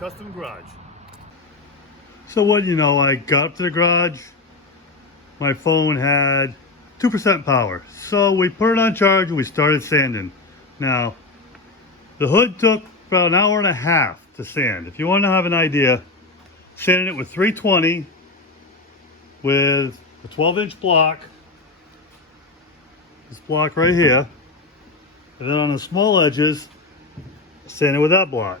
Custom Garage. So what, I got up to the garage, my phone had 2% power. So we put it on charge and we started sanding. Now, the hood took about an hour and a half to sand. If you want to have an idea, sanding it with 320 with a 12-inch block, this block right here, and then on the small edges, sanding with that block.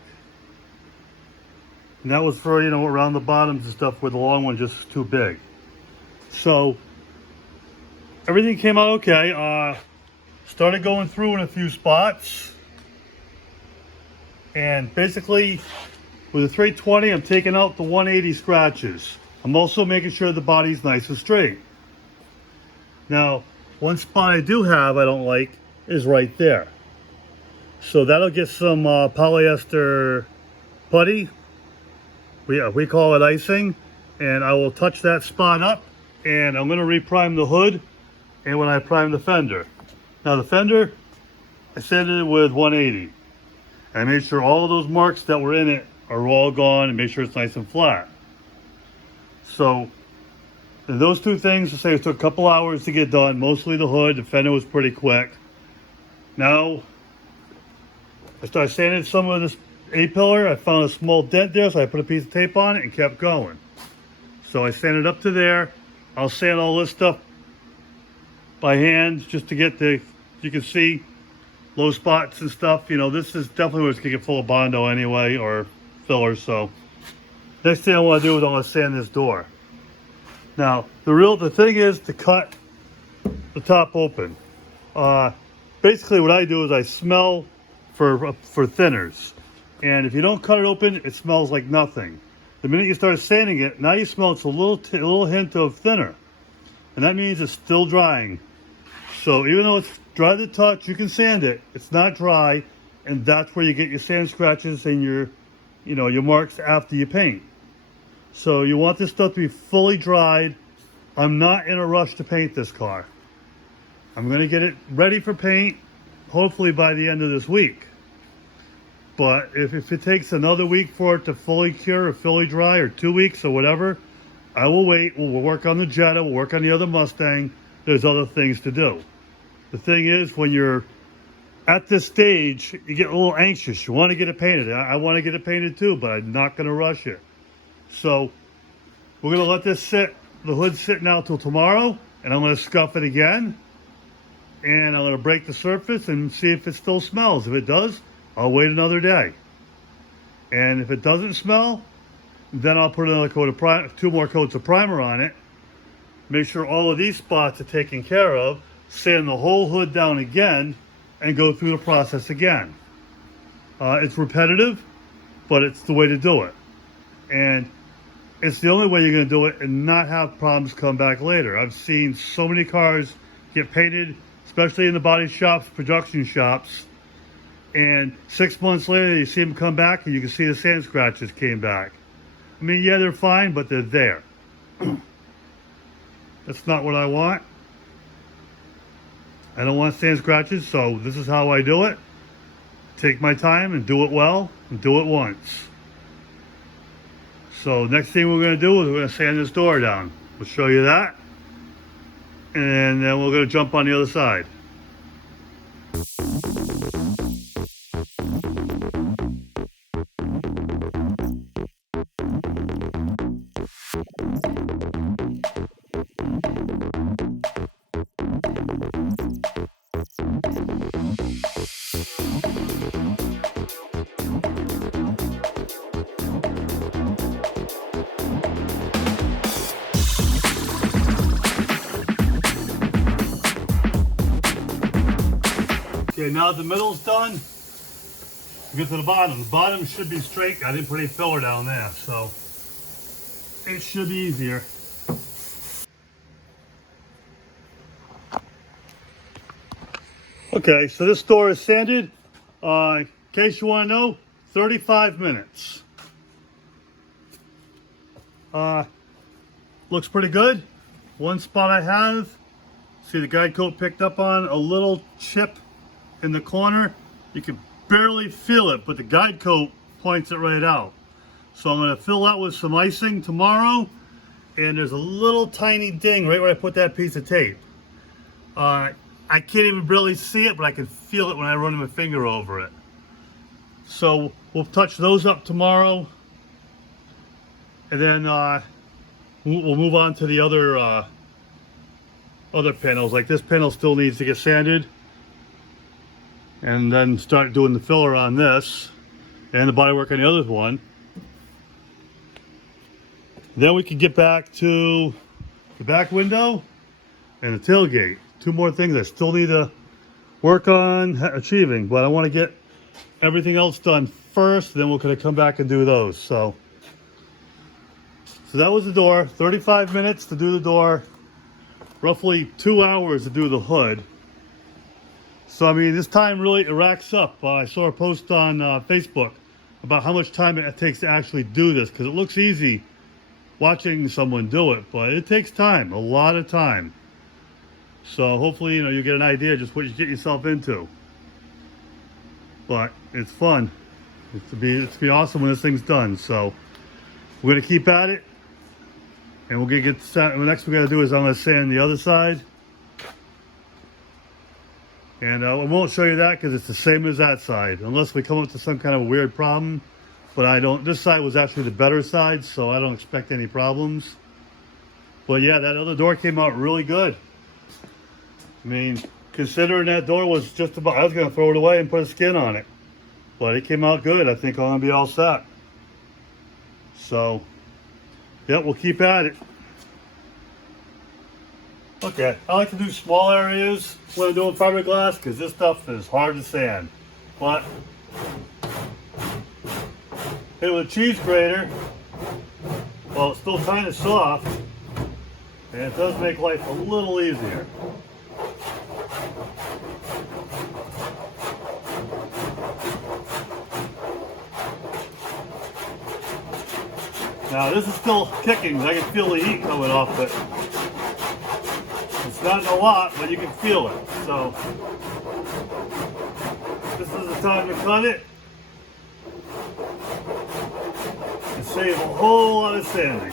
And that was for, around the bottoms and stuff where the long one just too big. So everything came out okay. Started going through in a few spots. And basically with the 320, I'm taking out the 180 scratches. I'm also making sure the body's nice and straight. Now, one spot I do have I don't like is right there. So that'll get some polyester putty. We call it icing. And I will touch that spot up and I'm going to reprime the hood and when I prime the fender. Now the fender, I sanded it with 180. I made sure all of those marks that were in it are all gone and make sure it's nice and flat. So those two things, I say it took a couple hours to get done. Mostly the hood, the fender was pretty quick. Now I started sanding some of this A-pillar. I found a small dent there, so I put a piece of tape on it and kept going. So I sanded up to there. I'll sand all this stuff by hand just to get you can see low spots and stuff. This is definitely where it's gonna get full of Bondo anyway, or filler. So next thing I want to do is I want to sand this door. Now the thing is to cut the top open. Basically what I do is I smell for thinners, and if you don't cut it open, it smells like nothing. The minute you start sanding it, now you smell it's a little hint of thinner, and that means it's still drying. So even though it's dry to touch, you can sand it. It's not dry, and that's where you get your sand scratches and your marks after you paint. So you want this stuff to be fully dried. I'm not in a rush to paint this car. I'm going to get it ready for paint, hopefully by the end of this week. But if it takes another week for it to fully cure or fully dry, or 2 weeks or whatever, I will wait. We'll work on the Jetta, we'll work on the other Mustang. There's other things to do. The thing is, when you're at this stage, you get a little anxious. You want to get it painted. I want to get it painted too, but I'm not going to rush it. So we're going to let this sit, the hood sit now till tomorrow, and I'm going to scuff it again. And I'm going to break the surface and see if it still smells. If it does, I'll wait another day. And if it doesn't smell, then I'll put another coat of two more coats of primer on it. Make sure all of these spots are taken care of. Sand the whole hood down again and go through the process again. It's repetitive, but it's the way to do it. And it's the only way you're going to do it and not have problems come back later. I've seen so many cars get painted, especially in the body shops, production shops, and 6 months later you see them come back and you can see the sand scratches came back. I mean, yeah, they're fine, but they're there. That's not what I want. I don't want sand scratches, so this is how I do it. Take my time and do it well and do it once. So next thing we're going to do is we're going to sand this door down. We'll show you that. And then we're going to jump on the other side. Okay, now the middle's done, we get to the bottom. The bottom should be straight. I didn't put any filler down there, so it should be easier. Okay, so this door is sanded. In case you want to know, 35 minutes. Looks pretty good. One spot I have, see the guide coat picked up on a little chip in the corner. You can barely feel it, but the guide coat points it right out. So I'm going to fill that with some icing tomorrow. And there's a little tiny ding right where I put that piece of tape. I can't even really see it, but I can feel it when I run my finger over it. So we'll touch those up tomorrow. And then we'll move on to the other panels. Like this panel still needs to get sanded. And then start doing the filler on this. And the bodywork on the other one. Then we can get back to the back window and the tailgate. Two more things I still need to work on achieving, but I want to get everything else done first, then we're going to come back and do those. So that was the door. 35 minutes to do the door, roughly 2 hours to do the hood. So I mean, this time really racks up. I saw a post on Facebook about how much time it takes to actually do this, because it looks easy watching someone do it, but it takes time, a lot of time. So hopefully, you know, you get an idea just what you get yourself into. But it's fun. It's to be awesome when this thing's done. So we're gonna keep at it, and we'll get the next we're gonna do is I'm gonna sand the other side, and I won't show you that because it's the same as that side, unless we come up to some kind of a weird problem. But I don't. This side was actually the better side, so I don't expect any problems. But yeah, that other door came out really good. I mean, considering that door was just about, I was going to throw it away and put a skin on it. But it came out good. I think I'm going to be all set. So, yeah, we'll keep at it. Okay, I like to do small areas when I'm doing fiberglass because this stuff is hard to sand. But hit it with a cheese grater, well, it's still kind of soft, and it does make life a little easier. Now this is still kicking. I can feel the heat coming off it. It's not a lot, but you can feel it. So this is the time to cut it and save a whole lot of sanding.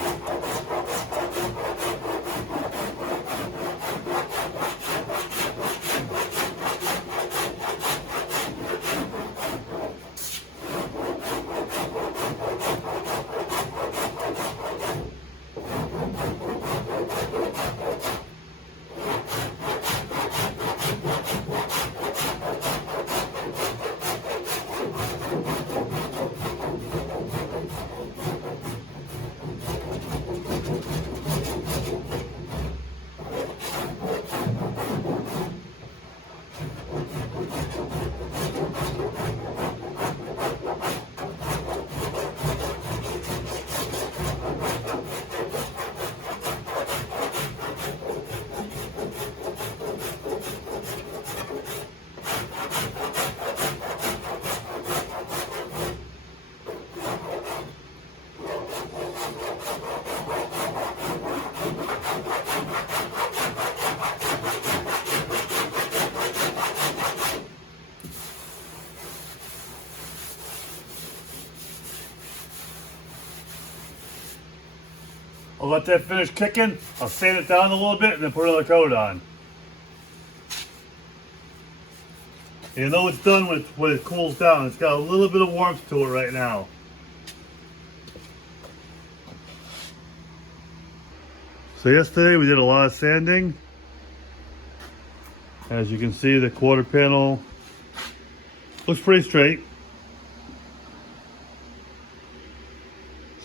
I'll let that finish kicking. I'll sand it down a little bit and then put another coat on. And you know it's done when it cools down. It's got a little bit of warmth to it right now. So yesterday we did a lot of sanding. As you can see, the quarter panel looks pretty straight.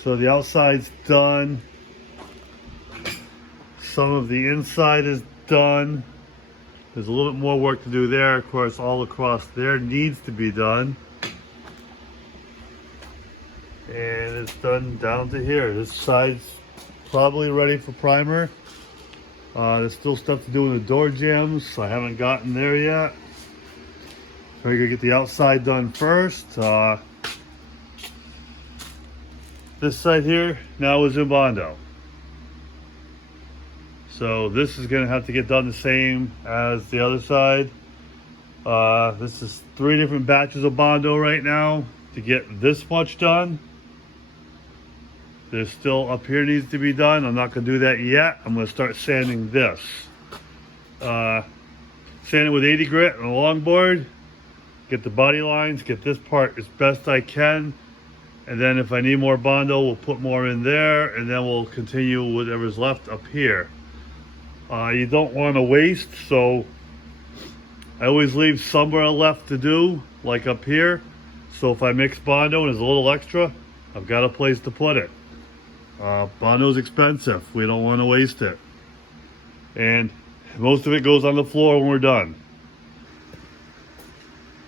So the outside's done. Some of the inside is done. There's a little bit more work to do there. Of course, all across there needs to be done. And it's done down to here. This side's probably ready for primer. There's still stuff to do in the door jambs. I haven't gotten there yet. So we're gonna get the outside done first. This side here now is in Bondo. So this is going to have to get done the same as the other side. This is 3 different batches of Bondo right now to get this much done. There's still up here needs to be done. I'm not going to do that yet. I'm going to start sanding this. Sand it with 80 grit on a longboard. Get the body lines. Get this part as best I can. And then if I need more Bondo, we'll put more in there. And then we'll continue whatever's left up here. You don't want to waste, so I always leave somewhere left to do, like up here. So if I mix Bondo and there's a little extra, I've got a place to put it. Bondo's expensive. We don't want to waste it. And most of it goes on the floor when we're done.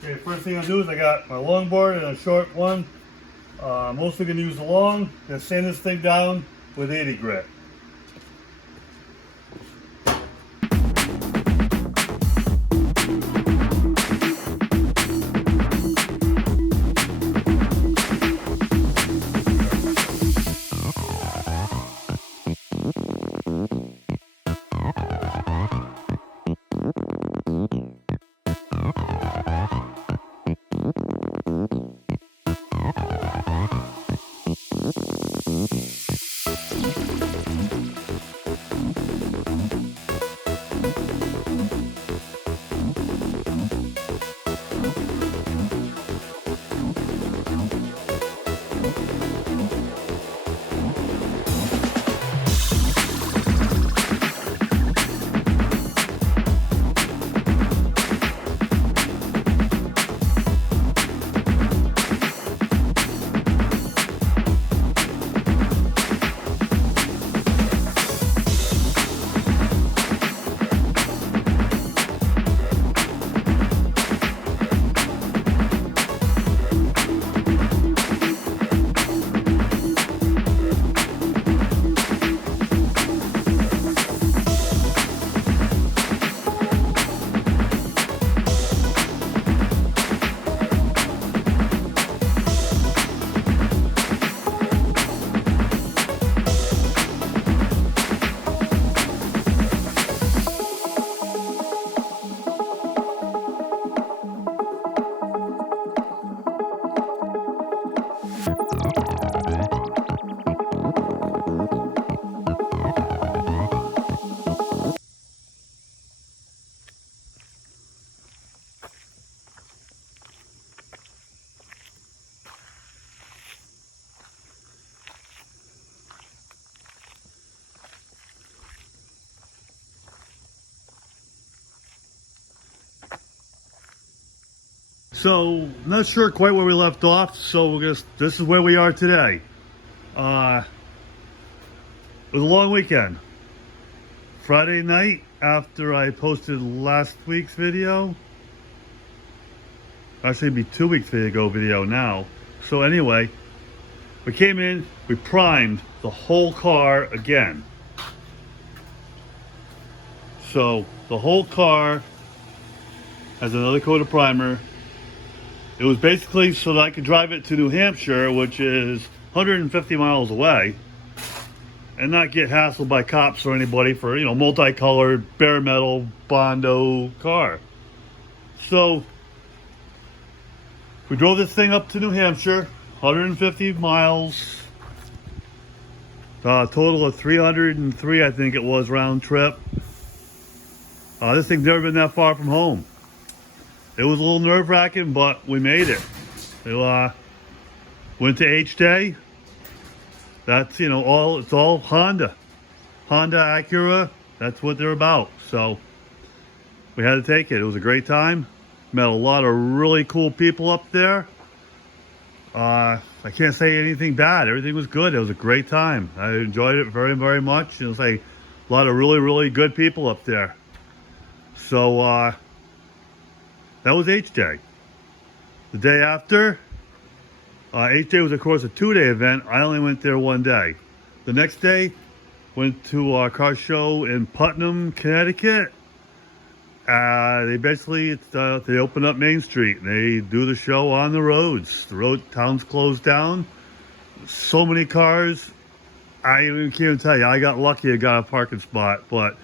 Okay, first thing I'll do is I got my longboard and a short one. Mostly going to use the long. Gonna sand this thing down with 80 grit. So, not sure quite where we left off, so this is where we are today. It was a long weekend. Friday night, after I posted last week's video, actually it'd be 2 weeks ago video now. So anyway, we came in, we primed the whole car again. So, the whole car has another coat of primer. It was basically so that I could drive it to New Hampshire, which is 150 miles away, and not get hassled by cops or anybody for, you know, multicolored, bare metal, Bondo car. So, we drove this thing up to New Hampshire, 150 miles, total of 303, I think it was, round trip. This thing's never been that far from home. It was a little nerve-wracking, but we made it. We went to H-Day. That's, you know, it's all Honda. Honda, Acura, that's what they're about. So, we had to take it. It was a great time. Met a lot of really cool people up there. I can't say anything bad. Everything was good. It was a great time. I enjoyed it very, very much. It was like a lot of really, really good people up there. So, that was H-Day. The day after, H-Day was, of course, a 2-day event. I only went there 1 day. The next day, went to a car show in Putnam, Connecticut. They basically, they open up Main Street. And they do the show on the roads. The town's closed down. So many cars. I can't even tell you. I got lucky. I got a parking spot. But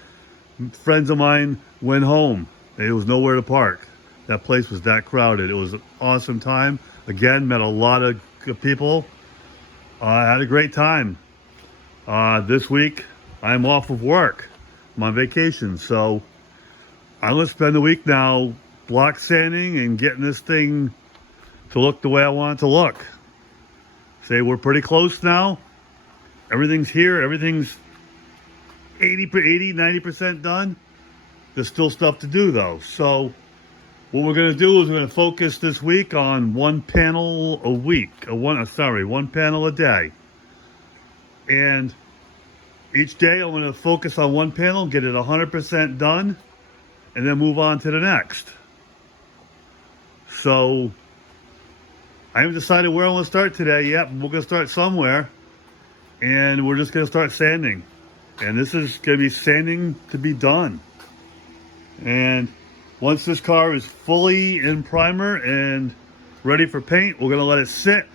friends of mine went home. There was nowhere to park. That place was that crowded. It was an awesome time. Again, met a lot of good people. I had a great time. This week I'm off of work. I'm on vacation, so I'm gonna spend the week now block sanding and getting this thing to look the way I want it to look. Say we're pretty close now. Everything's here. Everything's 90% done. There's still stuff to do though. So what we're gonna do is we're gonna focus this week on one panel a week. One panel a day. And each day I'm gonna focus on one panel, get it 100% done, and then move on to the next. So I haven't decided where I'm gonna start today yet, but we're gonna start somewhere, and we're just gonna start sanding. And this is gonna be sanding to be done. And once this car is fully in primer and ready for paint, we're gonna let it sit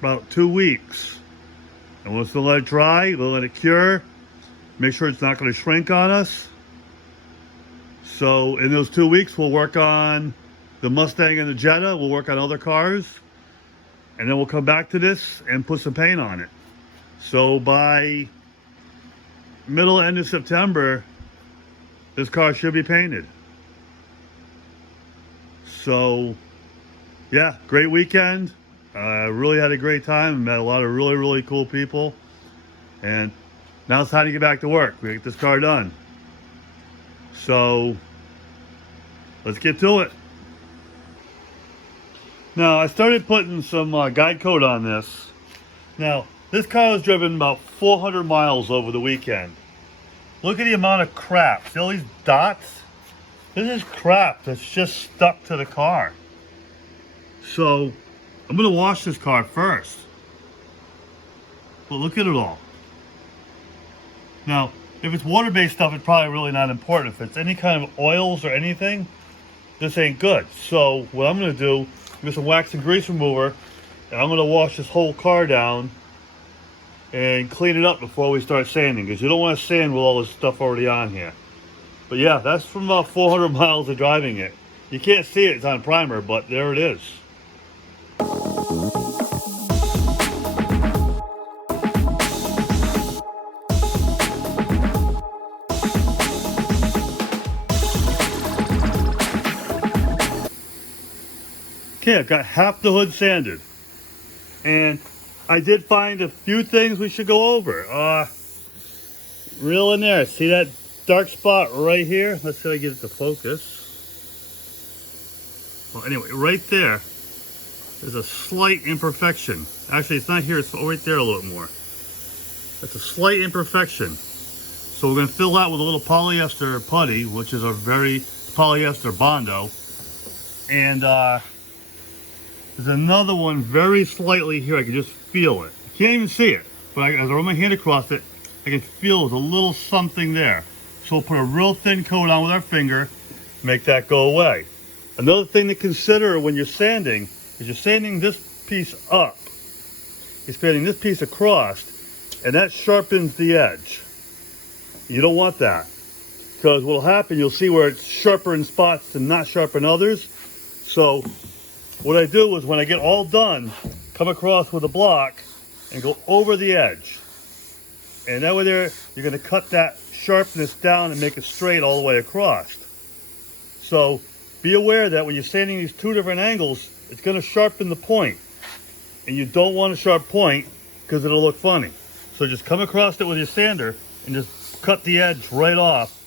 about 2 weeks. And once we let it dry, we'll let it cure, make sure it's not gonna shrink on us. So in those 2 weeks, we'll work on the Mustang and the Jetta, we'll work on other cars, and then we'll come back to this and put some paint on it. So by middle, end of September, this car should be painted. So yeah, great weekend. Really had a great time. Met a lot of really, really cool people. And now it's time to get back to work. We get this car done. So let's get to it. Now I started putting some guide coat on this. Now this car was driven about 400 miles over the weekend. Look at the amount of crap. See all these dots? This is crap that's just stuck to the car. So I'm gonna wash this car first. But look at it all. Now, if it's water-based stuff, it's probably really not important. If it's any kind of oils or anything, this ain't good. So what I'm gonna do, get some wax and grease remover, and I'm gonna wash this whole car down and clean it up before we start sanding, because you don't want to sand with all this stuff already on here. But yeah, that's from about 400 miles of driving it. You can't see it, it's on primer, but there it is. Okay, I've got half the hood sanded. And I did find a few things we should go over. Reel in there, see that dark spot right here? Let's see if I get it to focus. Well, anyway, right there, there's a slight imperfection. Actually, it's not here, it's right there a little bit more. That's a slight imperfection. So we're gonna fill that with a little polyester putty, which is a very polyester Bondo. And there's another one very slightly here. I can just feel it. I can't even see it, but as I run my hand across it, I can feel there's a little something there. So we'll put a real thin coat on with our finger, make that go away. Another thing to consider when you're sanding is you're sanding this piece up. You're sanding this piece across, and that sharpens the edge. You don't want that, because what'll happen, you'll see where it's sharper in spots and not sharp in others. So what I do is when I get all done, come across with a block and go over the edge. And that way there, you're gonna cut that sharpness down and make it straight all the way across. So be aware that when you're sanding these two different angles, it's gonna sharpen the point. And you don't want a sharp point because it'll look funny. So just come across it with your sander and just cut the edge right off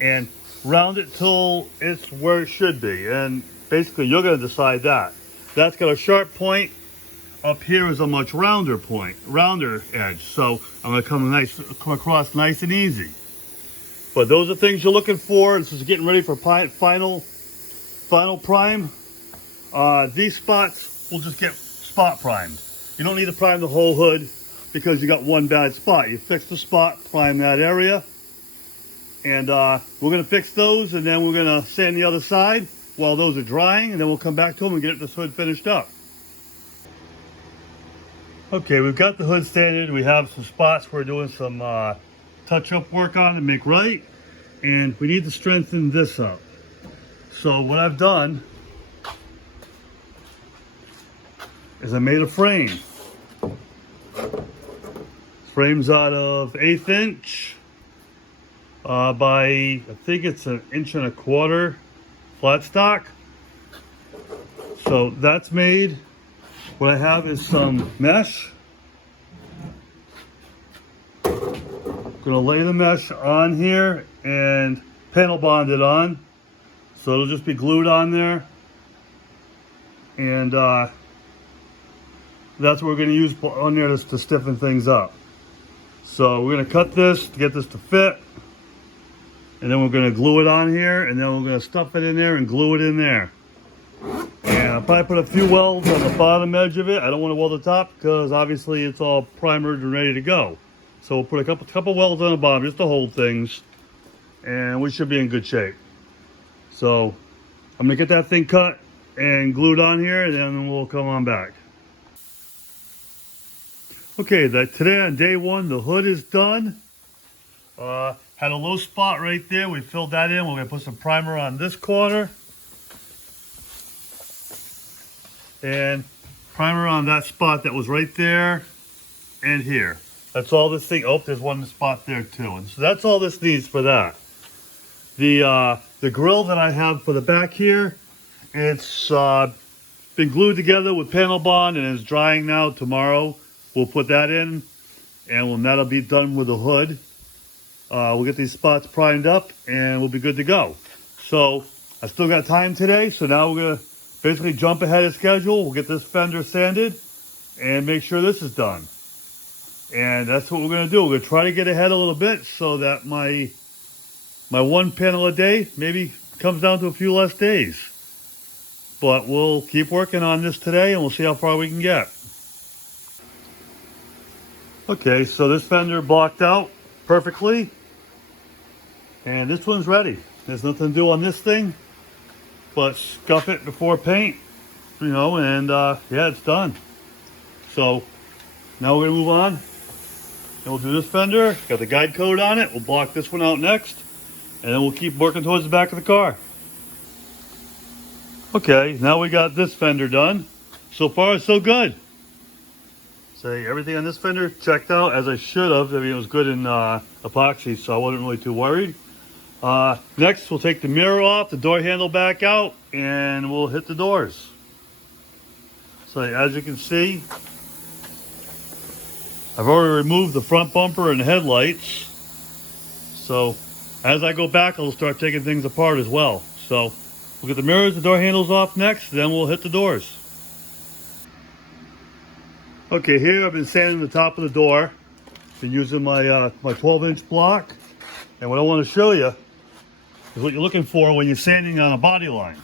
and round it till it's where it should be. And basically you're gonna decide that. That's got a sharp point. Up here is a much rounder point, rounder edge. So I'm gonna come across nice and easy. But those are things you're looking for. This is getting ready for final prime. These spots will just get spot primed. You don't need to prime the whole hood because you got one bad spot. You fix the spot, prime that area. And we're gonna fix those, and then we're gonna sand the other side while those are drying, and then we'll come back to them and get this hood finished up. Okay, we've got the hood sanded. We have some spots we're doing some touch-up work on to make right, and we need to strengthen this up. So what I've done is I made a frame. Frame's out of 1/8 inch by, I think it's 1.25 inch flat stock. So that's made. What I have is some mesh. Gonna lay the mesh on here and panel bond it on. So it'll just be glued on there. And that's what we're gonna use on there to stiffen things up. So we're gonna cut this to get this to fit. And then we're gonna glue it on here, and then we're gonna stuff it in there and glue it in there. And I'll probably put a few welds on the bottom edge of it. I don't want to weld the top because obviously it's all primered and ready to go. So we'll put a couple welds on the bottom just to hold things, and we should be in good shape. So I'm gonna get that thing cut and glued on here, and then we'll come on back. Okay, today on day one, the hood is done. Had a low spot right there. We filled that in. We're gonna put some primer on this corner. And primer on that spot that was right there and here. That's all this thing. Oh, there's one spot there too. And so that's all this needs for that. The grill that I have for the back here, it's been glued together with panel bond and is drying now. Tomorrow we'll put that in, and that'll be done with the hood. We'll get these spots primed up and we'll be good to go. So I still got time today, so now we're gonna basically jump ahead of schedule. We'll get this fender sanded and make sure this is done. And that's what we're gonna do. We're gonna try to get ahead a little bit so that my one panel a day maybe comes down to a few less days. But we'll keep working on this today and we'll see how far we can get. Okay, so this fender blocked out perfectly. And this one's ready. There's nothing to do on this thing but scuff it before paint, and yeah, it's done. So now we're gonna move on and we'll do this fender. Got the guide code on it. We'll block this one out next, and then we'll keep working towards the back of the car. Okay, now we got this fender done. So far, so good. Say everything on this fender checked out as I should have. I mean, it was good in epoxy, so I wasn't really too worried. Next, we'll take the mirror off, the door handle back out, and we'll hit the doors. So as you can see, I've already removed the front bumper and headlights. So as I go back, I'll start taking things apart as well. So we'll get the mirrors, the door handles off next, then we'll hit the doors. Okay, here I've been sanding the top of the door. Been using my 12-inch block. And what I want to show you is what you're looking for when you're sanding on a body line.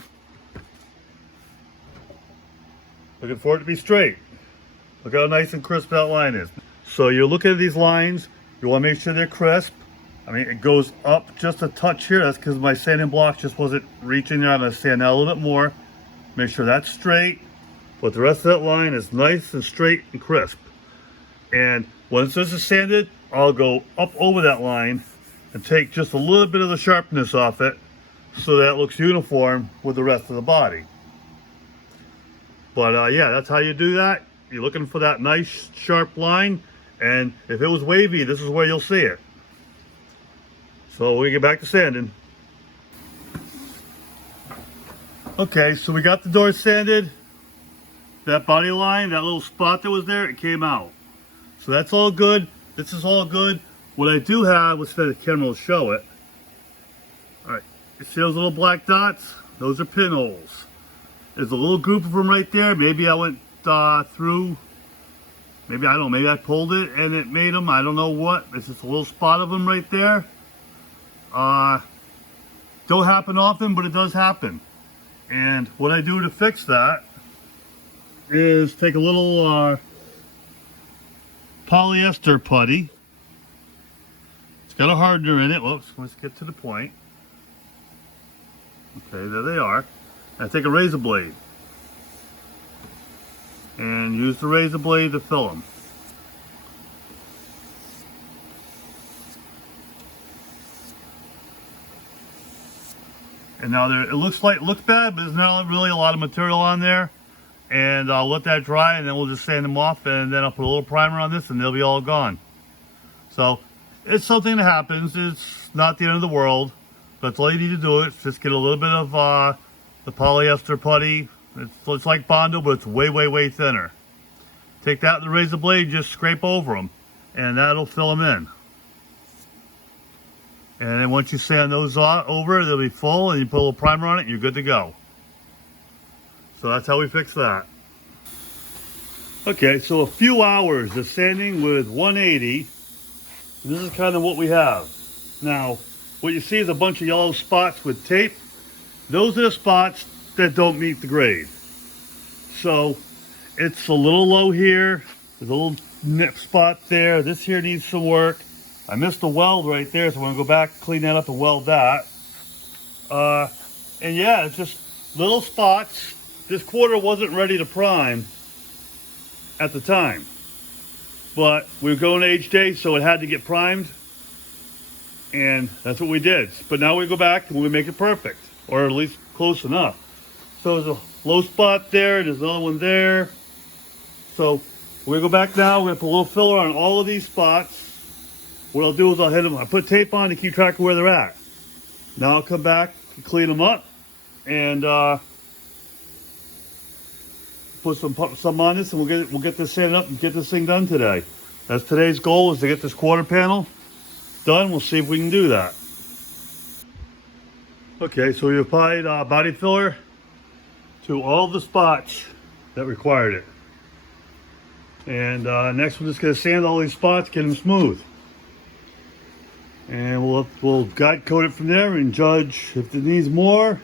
Looking for it to be straight. Look how nice and crisp that line is. So you're looking at these lines, you want to make sure they're crisp. I mean, it goes up just a touch here. That's because my sanding block just wasn't reaching there. I'm going to sand that a little bit more. Make sure that's straight. But the rest of that line is nice and straight and crisp. And once this is sanded, I'll go up over that line and take just a little bit of the sharpness off it so that it looks uniform with the rest of the body. But yeah, that's how you do that. You're looking for that nice sharp line, and if it was wavy, this is where you'll see it. So we get back to sanding. Okay, so we got the door sanded. That body line, that little spot that was there, it came out. So that's all good. This is all good. What I do have, let's say the camera will show it. All right, you see those little black dots? Those are pinholes. There's a little group of them right there. Maybe I went through, maybe I don't know, maybe I pulled it and it made them. I don't know what. It's just a little spot of them right there. Don't happen often, but it does happen. And what I do to fix that is take a little polyester putty. It's got a hardener in it. Whoops, let's get to the point. Okay, there they are. I take a razor blade and use the razor blade to fill them. And now it looks bad, but there's not really a lot of material on there. And I'll let that dry, and then we'll just sand them off, and then I'll put a little primer on this, and they'll be all gone. So it's something that happens. It's not the end of the world. That's all you need to do. It's just get a little bit of the polyester putty. It's like Bondo, but it's way, way, way thinner. Take that with the razor blade, just scrape over them, and that'll fill them in. And then once you sand those over, they'll be full, and you put a little primer on it, and you're good to go. So that's how we fix that. Okay, so a few hours of sanding with 180. This is kind of what we have. Now, what you see is a bunch of yellow spots with tape. Those are the spots that don't meet the grade. So it's a little low here. There's a little nip spot there. This here needs some work. I missed a weld right there, so I'm gonna go back, clean that up and weld that. And yeah, it's just little spots. This quarter wasn't ready to prime at the time, but we were going to HJ, so it had to get primed, and that's what we did. But now we go back and we make it perfect, or at least close enough. So there's a low spot there, there's another one there. So we go back now, we're gonna put a little filler on all of these spots. What I'll do is I'll hit them, I put tape on to keep track of where they're at. Now I'll come back and clean them up and put some on this, and we'll get this sanded up and get this thing done today. That's today's goal, is to get this quarter panel done. We'll see if we can do that. Okay, so we applied body filler to all the spots that required it. And next we're just going to sand all these spots, get them smooth. And we'll guide coat it from there and judge if it needs more,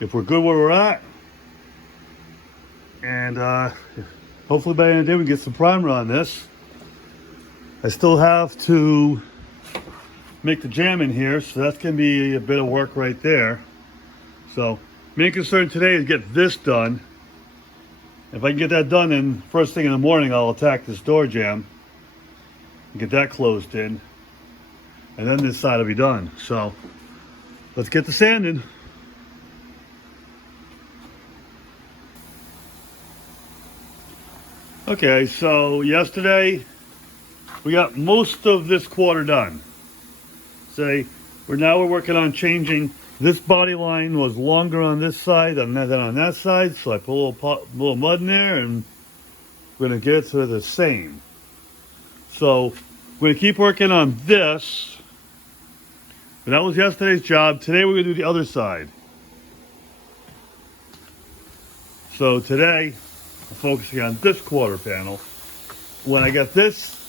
if we're good where we're at. And hopefully by the end of the day we can get some primer on this. I still have to make the jam in here, so that's going to be a bit of work right there. So main concern today is get this done. If I can get that done, then first thing in the morning I'll attack this door jamb and get that closed in, and then this side will be done. So let's get the sanding. Okay, so yesterday we got most of this quarter done. Say we're working on changing. This body line was longer on this side than on that side, so I put a little mud in there, and we're gonna get it to the same. So we're gonna keep working on this. But that was yesterday's job. Today we're gonna do the other side. So today I'm focusing on this quarter panel. When I get this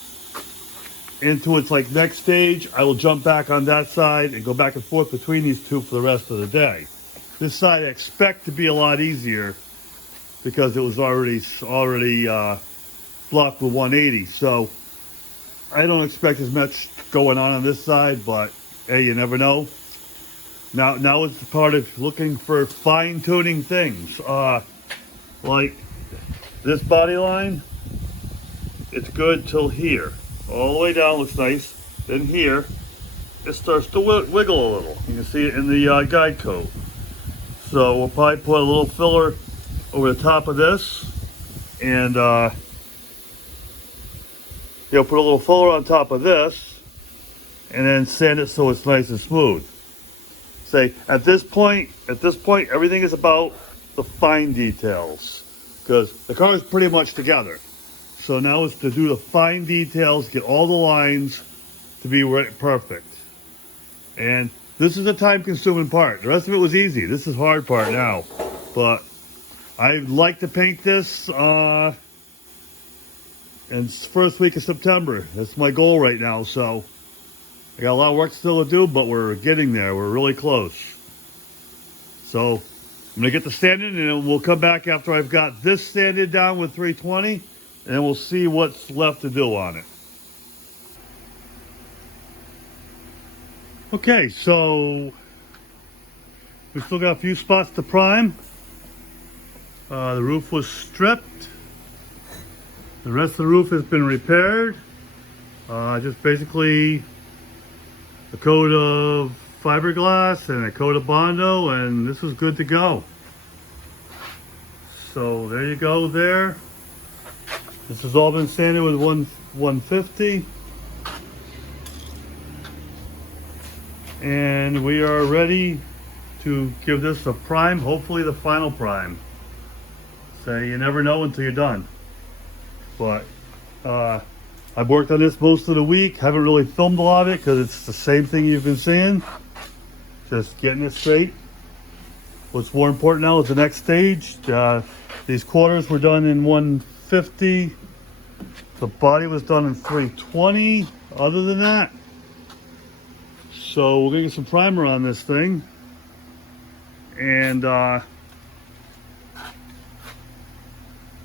into its like next stage, I will jump back on that side and go back and forth between these two for the rest of the day. This side I expect to be a lot easier because it was already blocked with 180. So I don't expect as much going on this side, but hey, you never know. Now it's the part of looking for fine-tuning things. Like this body line, it's good till here. All the way down looks nice. Then here, it starts to wiggle a little. You can see it in the guide coat. So we'll probably put a little filler over the top of this, and put a little filler on top of this, and then sand it so it's nice and smooth. Say at this point, everything is about the fine details, because the car is pretty much together. So now it's to do the fine details, get all the lines to be perfect. And this is a time-consuming part. The rest of it was easy. This is the hard part now. But I'd like to paint this in the first week of September. That's my goal right now. So I got a lot of work still to do, but we're getting there. We're really close. So I'm going to get the sanding, and then we'll come back after I've got this sanded down with 320. And we'll see what's left to do on it. Okay, so we still got a few spots to prime. The roof was stripped. The rest of the roof has been repaired. Just basically a coat of fiberglass and a coat of Bondo, and this is good to go. So there you go there. This has all been sanded with 150. And we are ready to give this a prime, hopefully the final prime. So you never know until you're done. But I've worked on this most of the week. Haven't really filmed a lot of it because it's the same thing you've been seeing. Just getting it straight. What's more important now is the next stage. These quarters were done in 150. The body was done in 320. Other than that, so we're gonna get some primer on this thing, and start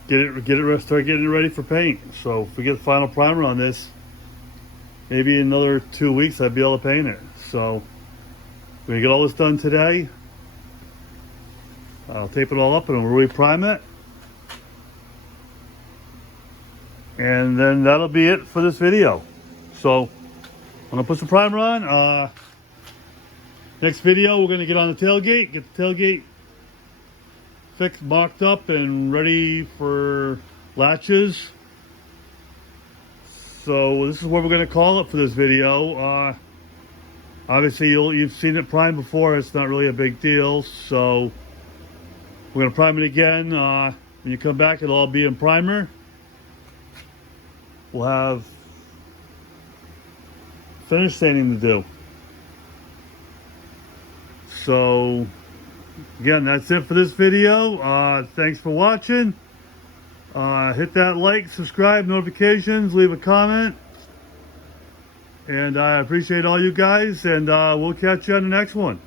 getting it ready for paint. So if we get the final primer on this, maybe in another 2 weeks I'd be able to paint it. So we're gonna get all this done today. I'll tape it all up and we'll re-prime it. And then that'll be it for this video. So I'm gonna put some primer on. Next video, we're gonna get on the tailgate, get the tailgate fixed, mocked up, and ready for latches. So this is what we're gonna call it for this video. Obviously, you've seen it primed before. It's not really a big deal. So we're gonna prime it again. When you come back, it'll all be in primer. We'll have finish sanding to do. So again, that's it for this video. Thanks for watching. Hit that like, subscribe, notifications, leave a comment. And I appreciate all you guys, and we'll catch you on the next one.